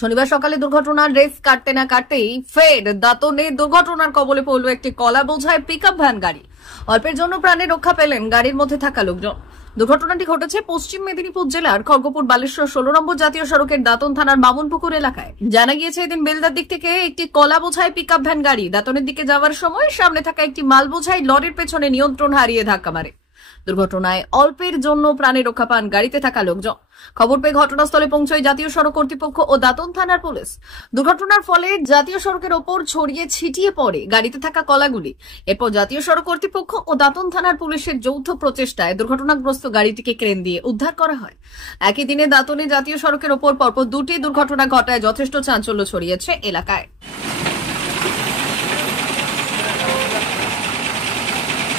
শনিবার সকালে দুর্ঘটনার রেস কাটতে না কাটতেই ফের দাঁতনে দুর্ঘটনার কবলে পড়ল একটি কলা বোঝায় পিকআপ ভ্যান গাড়ি। অল্পের জন্য প্রাণে রক্ষা পেলেন গাড়ির মধ্যে থাকা লোকজন। দুর্ঘটনাটি ঘটেছে পশ্চিম মেদিনীপুর জেলার খড়গপুর বালেশ্বর 16 নম্বর জাতীয় সড়কের দাঁতন থানার মামুনপুকুর এলাকায়। জানা গিয়েছে এদিন বেলদার দিক থেকে একটি কলা বোঝায় পিকআপ ভ্যান গাড়ি দাঁতনের দিকে যাওয়ার সময় সামনে থাকা একটি মাল বোঝাই লরির পেছনে নিয়ন্ত্রণ হারিয়ে ধাক্কা মারে। দুর্ঘটনায় অল্পের জন্য প্রাণে রক্ষা পান গাড়িতে থাকা লোকজন। খবর পেয়ে ঘটনাস্থলে পৌঁছয় জাতীয় সড়ক কর্তৃপক্ষ ও দাঁতন থানার পুলিশ। দুর্ঘটনার ফলে জাতীয় সড়কের ওপর ছড়িয়ে ছিটিয়ে পড়ে গাড়িতে থাকা কলাগুলি। এরপর জাতীয় সড়ক কর্তৃপক্ষ ও দাঁতন থানার পুলিশের যৌথ প্রচেষ্টায় দুর্ঘটনাগ্রস্ত গাড়িটিকে ক্রেন দিয়ে উদ্ধার করা হয়। একই দিনে দাঁতনে জাতীয় সড়কের ওপর পরপর দুটি দুর্ঘটনা ঘটায় যথেষ্ট চাঞ্চল্য ছড়িয়েছে এলাকায়।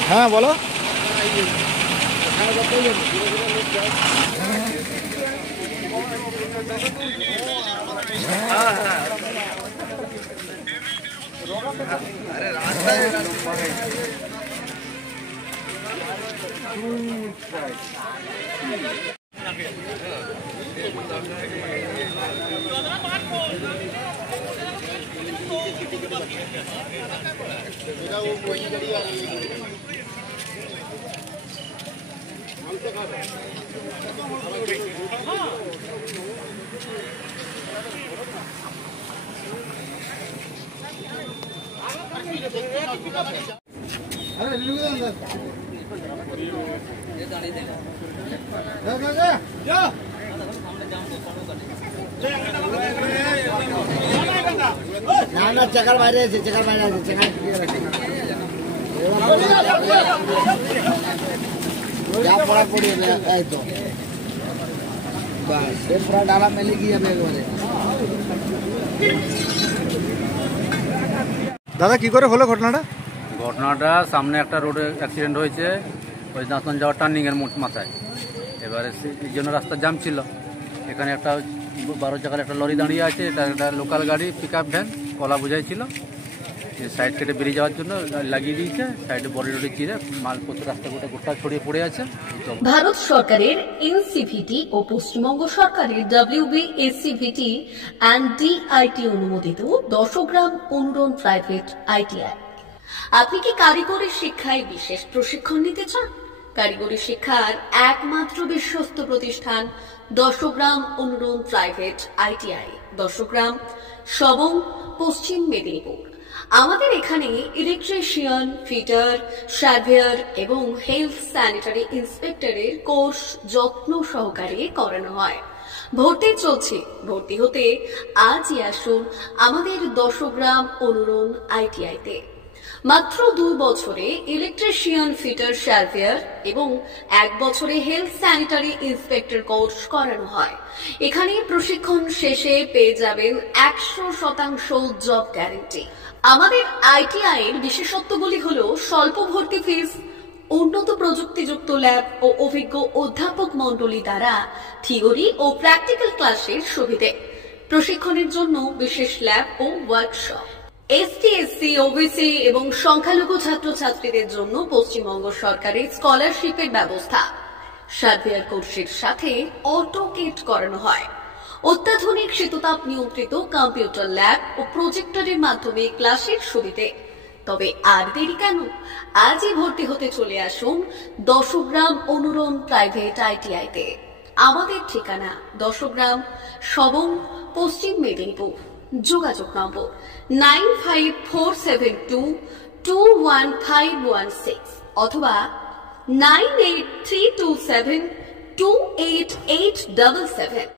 হ্যাঁ বলো। চেকার বাইরে আছে, চেকার বাইরে আছে, চেকার যা পড়া পড়ি এই তো বাস পুরা ডালা মেলে গিয়ে যাবে একবারে। দাদা কি করে হলো ঘটনাটা? ঘটনাটা সামনে একটা রোডে অ্যাক্সিডেন্ট হয়েছে, ওই দাঁতন যাওয়ার টার্নিং এর মাথায়। এবারে এই জন্য রাস্তা জাম ছিল। এখানে একটা 12 চাকার একটা লরি দাঁড়িয়ে আছে, এটা একটা লোকাল গাড়ি পিকআপ ভ্যান কলা বোঝাই ছিল। সাইড কেটে বেরিয়ে যাওয়ার জন্য লাগিয়ে দিয়েছে, সাইডে বড়ি রোডে চিরে মালপত্র রাস্তা গোটা ছড়িয়ে পড়ে আছে। ভারত সরকারের এনসিভিটি ও পশ্চিমবঙ্গ সরকারের WBSCVT অ্যান্ড DIT অনুমোদিত 10 গ্রাম অনুরণ প্রাইভেট ITI। আপনি কি কারিগরি শিক্ষায় বিশেষ প্রশিক্ষণ নিতে চান? কারিগরি শিক্ষার একমাত্র বিশ্বস্ত প্রতিষ্ঠান 10 গ্রাম অনুরণ প্রাইভেট ITI, 10 গ্রাম, সবং, পশ্চিম মেদিনীপুর। আমাদের এখানে ইলেকট্রিশিয়ান, ফিটার, সার্ভেয়ার এবং হেলথ স্যানিটারি ইন্সপেক্টরের কোর্স যত্ন সহকারে করানো হয়। ভর্তি চলছে। ভর্তি হতে আজই আসুন আমাদের 10 গ্রাম অনুরণ ITI-তে। মাত্র 2 বছরে ইলেকট্রিশিয়ান, ফিটার, সার্ভেয়ার এবং 1 বছরে হেলথ স্যানিটারি ইন্সপেক্টর কোর্স করানো হয়। এখানে প্রশিক্ষণ শেষে পেয়ে যাবেন 100% জব গ্যারান্টি। আমাদের ITI এর বিশেষত্বগুলি হল স্বল্প ভর্তি ফিস, উন্নত প্রযুক্তিযুক্ত ল্যাব ও অভিজ্ঞ অধ্যাপক মণ্ডলী দ্বারা থিওরি ও প্র্যাকটিক্যাল ক্লাসের সুবিধে, প্রশিক্ষণের জন্য বিশেষ ল্যাব ও ওয়ার্কশপ, ST, SC, OBC এবং সংখ্যালঘু ছাত্রছাত্রীদের জন্য পশ্চিমবঙ্গ সরকারের স্কলারশিপের ব্যবস্থা। সার্ভেয়ার কোর্সের সাথে অটোকেট করানো হয়। অত্যাধুনিক শীততাপ নিয়ন্ত্রিত কম্পিউটার ল্যাব ও প্রজেক্টরের মাধ্যমে ক্লাসের সুবিধে। তবে আর দেরি কেন? আজই ভর্তি হতে চলে আসুন 10 গ্রাম অনুরণ প্রাইভেট ITI-তে। আমাদের ঠিকানা 10 গ্রাম, সবং, পশ্চিম মেদিনীপুর। যোগাযোগ নম্বর 9547221516 অথবা 9832728877।